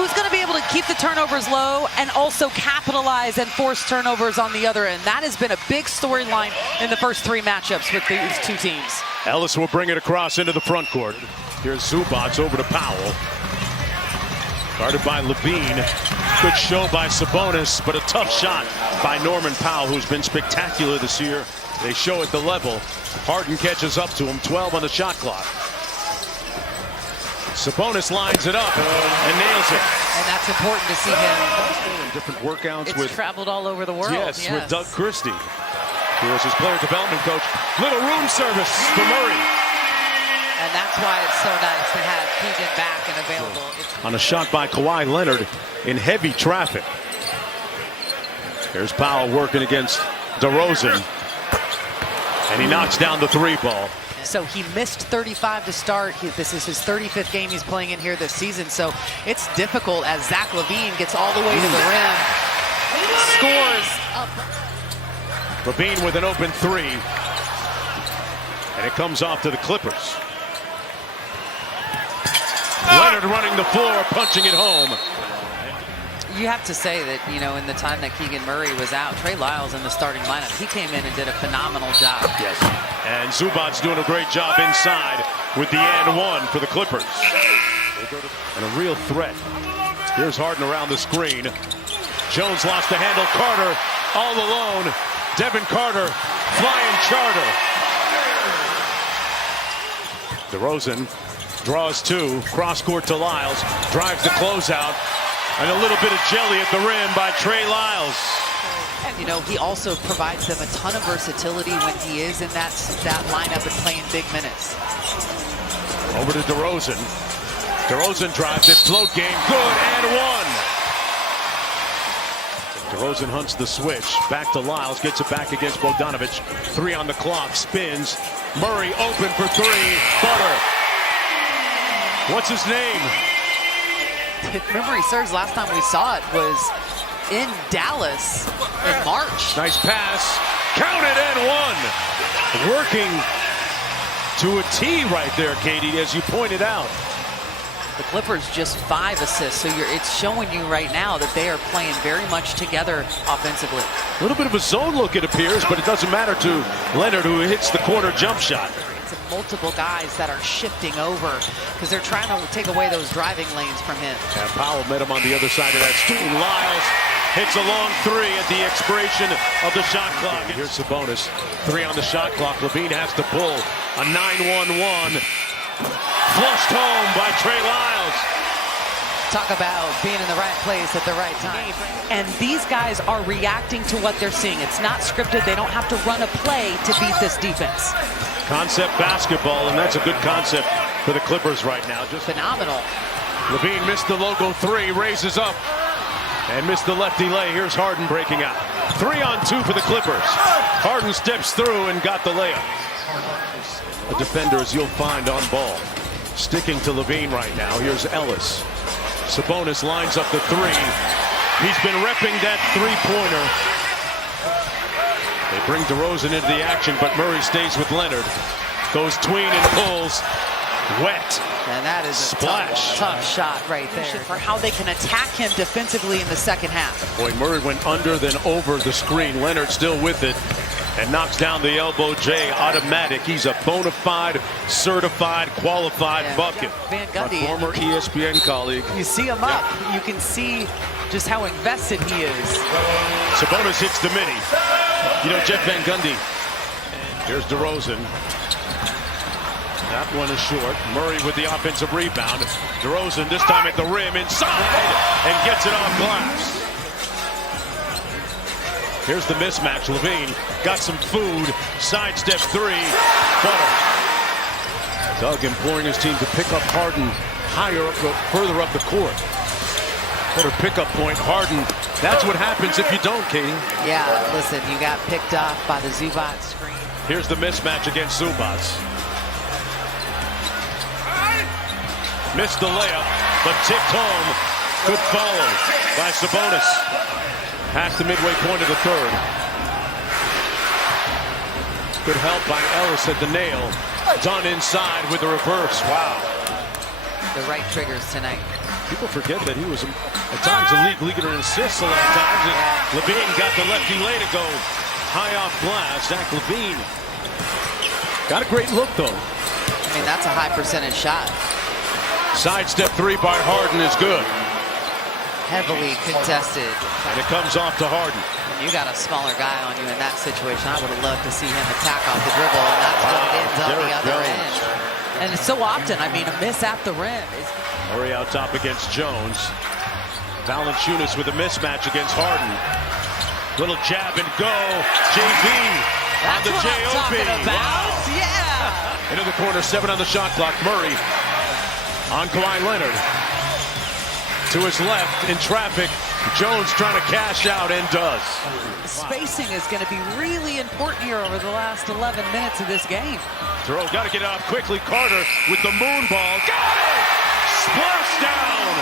who's going to be able to keep the turnovers low and also capitalize and force turnovers on the other end? That has been a big storyline in the first 3 matchups with these two teams. Ellis will bring it across into the front court. Here's Zubac over to Powell. Guarded by LaVine. Good show by Sabonis, but a tough shot by Norman Powell, who's been spectacular this year. They show at the level. Harden catches up to him, 12 on the shot clock. Sabonis lines it up and nails it. And that's important to see him. Different workouts It's with traveled all over the world. yes, with Doug Christie. Here's his player development coach. Little room service for Murray. And that's why it's so nice to have Keegan back and available. On a shot by Kawhi Leonard in heavy traffic. Here's Powell working against DeRozan. And he knocks down the 3 ball. So he missed 35 to start. This is his 35th game he's playing in here this season. So it's difficult as Zach LaVine gets all the way to the rim. Scores up. LaVine with an open 3. And it comes off to the Clippers. Leonard running the floor, punching it home. You have to say that, you know, in the time that Keegan Murray was out, Trey Lyles in the starting lineup, he came in and did a phenomenal job. Yes. And Zubac's doing a great job inside with the and 1 for the Clippers. And a real threat. Here's Harden around the screen. Jones lost the handle. Carter all alone. Devin Carter flying charter. DeRozan draws 2. Cross court to Lyles. Drives the closeout. And a little bit of jelly at the rim by Trey Lyles. You know, he also provides them a ton of versatility when he is in that lineup and playing big minutes. Over to DeRozan. DeRozan drives it. Float game. Good and 1. DeRozan hunts the switch. Back to Lyles. Gets it back against Bogdanovic. 3 on the clock. Spins. Murray open for 3. Butter. What's his name? If memory serves, last time we saw it was in Dallas in March. Nice pass. Counted and 1. Working to a T right there, Katie, as you pointed out. The Clippers just 5 assists, so it's showing you right now that they are playing very much together offensively. A little bit of a zone look, it appears, but it doesn't matter to Leonard, who hits the corner jump shot. It's multiple guys that are shifting over because they're trying to take away those driving lanes from him. And Powell met him on the other side of that screen. Lyles hits a long 3 at the expiration of the shot clock. Here's Sabonis. 3 on the shot clock. LaVine has to pull a 9-1-1. Flushed home by Trey Lyles. Talk about being in the right place at the right time. And these guys are reacting to what they're seeing. It's not scripted. They don't have to run a play to beat this defense. Concept basketball, and that's a good concept for the Clippers right now. Just phenomenal. LaVine missed the logo 3, raises up, and missed the lefty lay. Here's Harden breaking out. 3 on 2 for the Clippers. Harden steps through and got the layup. The defenders you'll find on ball. Sticking to LaVine right now. Here's Ellis. Sabonis lines up the 3. He's been repping that 3-pointer. They bring DeRozan into the action, but Murray stays with Leonard. Goes tween and pulls. Wet. And that is a splash. Tough shot right there. For how they can attack him defensively in the second half. Boy, Murray went under then over the screen. Leonard still with it. And knocks down the elbow J. Automatic. He's a bona fide, certified, qualified bucket. Van Gundy, my former ESPN colleague. You see him up. You can see just how invested he is. Sabonis hits the mini. You know, Jeff Van Gundy. Here's DeRozan. That one is short. Murray with the offensive rebound. DeRozan this time at the rim inside and gets it off glass. Here's the mismatch. LaVine got some food. Sidestep 3. Butter. Doug imploring his team to pick up Harden higher up, further up the court. Better pickup point. Harden. That's what happens if you don't, Katie. Yeah, listen, you got picked off by the Zubac screen. Here's the mismatch against Zubac. Missed the layup, but tipped home. Good follow by Sabonis. Past the midway point of the 3rd. Good help by Ellis at the nail. Done inside with the reverse. Wow. The right triggers tonight. People forget that he was at times a league leader in assists a lot of times. And LaVine got the lefty lay to go high off glass. Zach LaVine got a great look though. I mean, that's a high percentage shot. Sidestep three by Harden is good. Heavily contested. And it comes off to Harden. You got a smaller guy on you in that situation. I would have loved to see him attack off the dribble, and that's what it ends on the other end. And it's so often, I mean, a miss at the rim is... Murray out top against Jones. Valanciunas with a mismatch against Harden. Little jab and go. JB on the That's what I'm talking about. Wow. Yeah. Into the corner, 7 on the shot clock. Murray on Kawhi Leonard. To his left in traffic. Jones trying to cash out and does. Spacing is going to be really important here over the last 11 minutes of this game. Throw, got to get it off quickly. Carter with the moon ball. Got it! Splash down!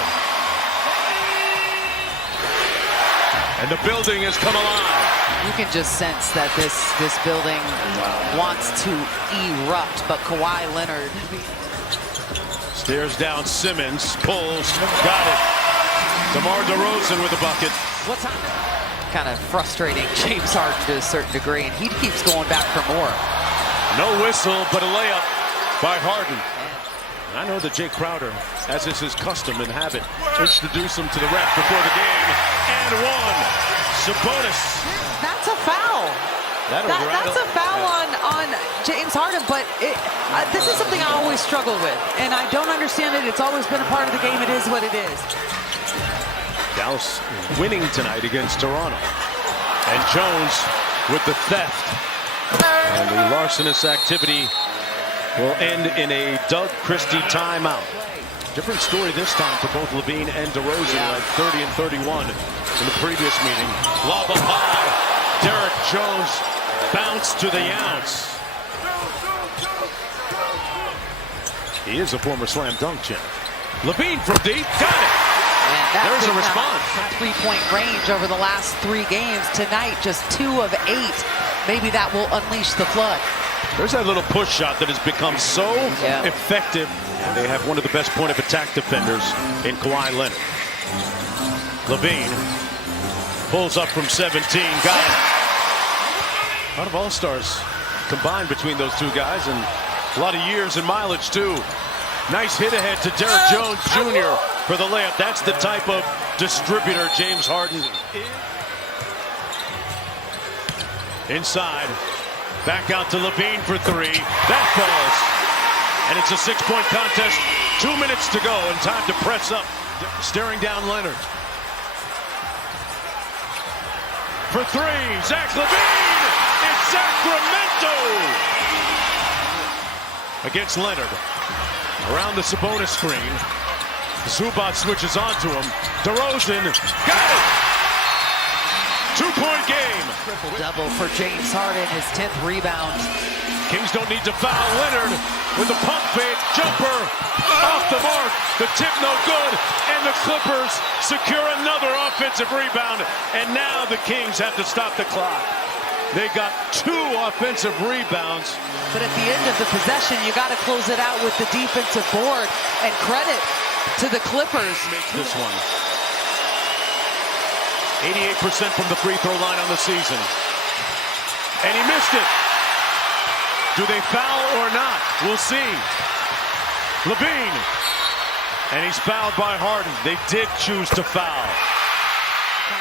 And the building has come alive. You can just sense that this building wants to erupt, but Kawhi Leonard... Stares down Simmons, pulls, got it. DeMar DeRozan with a bucket. What's happening? Kind of frustrating James Harden to a certain degree, and he keeps going back for more. No whistle, but a layup by Harden. And I know that Jake Crowder, as is his custom and habit, introduced him to the ref before the game. And one. Sabonis. That's a foul. That's a foul on James Harden, but this is something I always struggle with, and I don't understand it. It's always been a part of the game. It is what it is. Dallas winning tonight against Toronto. And Jones with the theft. And the larcenous activity will end in a Doug Christie timeout. Different story this time for both LaVine and DeRozan, like 30 and 31 in the previous meeting. Lob up high. Derek Jones bounced to the ounce. He is a former slam dunk champ. LaVine from deep, got it. There's a response. Three-point range over the last 3 games. Tonight, just 2 of 8. Maybe that will unleash the flood. There's that little push shot that has become so effective. And they have one of the best point of attack defenders in Kawhi Leonard. LaVine pulls up from 17. Got it. A lot of all-stars combined between those two guys, and a lot of years and mileage too. Nice hit ahead to Derek Jones Jr. for the layup. That's the type of distributor James Harden is. Inside. Back out to LaVine for 3. That falls. And it's a 6-point contest. 2 minutes to go and time to press up. Staring down Leonard. For 3. Zach LaVine. It's Sacramento. Against Leonard. Around the Sabonis screen. Zubac switches onto him. DeRozan got it! 2-point game. Triple-double for James Harden, his 10th rebound. Kings don't need to foul. Leonard with the pump fake. Jumper off the mark. The tip no good. And the Clippers secure another offensive rebound. And now the Kings have to stop the clock. They got 2 offensive rebounds. But at the end of the possession, you got to close it out with the defensive board. And credit to the Clippers. This one. 88% from the free throw line on the season. And he missed it. Do they foul or not? We'll see. LaVine. And he's fouled by Harden. They did choose to foul.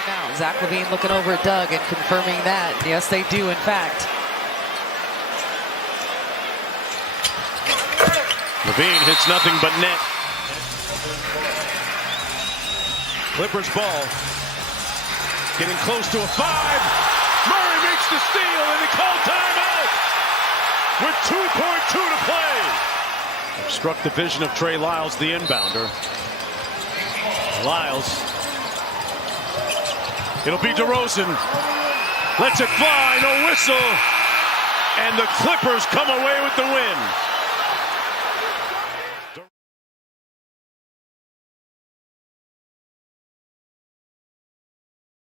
Now, Zach LaVine looking over at Doug and confirming that. Yes, they do, in fact. LaVine hits nothing but net. Clippers ball. Getting close to a 5. Murray makes the steal and they call timeout with 2.2 to play. Struck the vision of Trey Lyles, the inbounder. Lyles. It'll be DeRozan. Lets it fly, no whistle. And the Clippers come away with the win.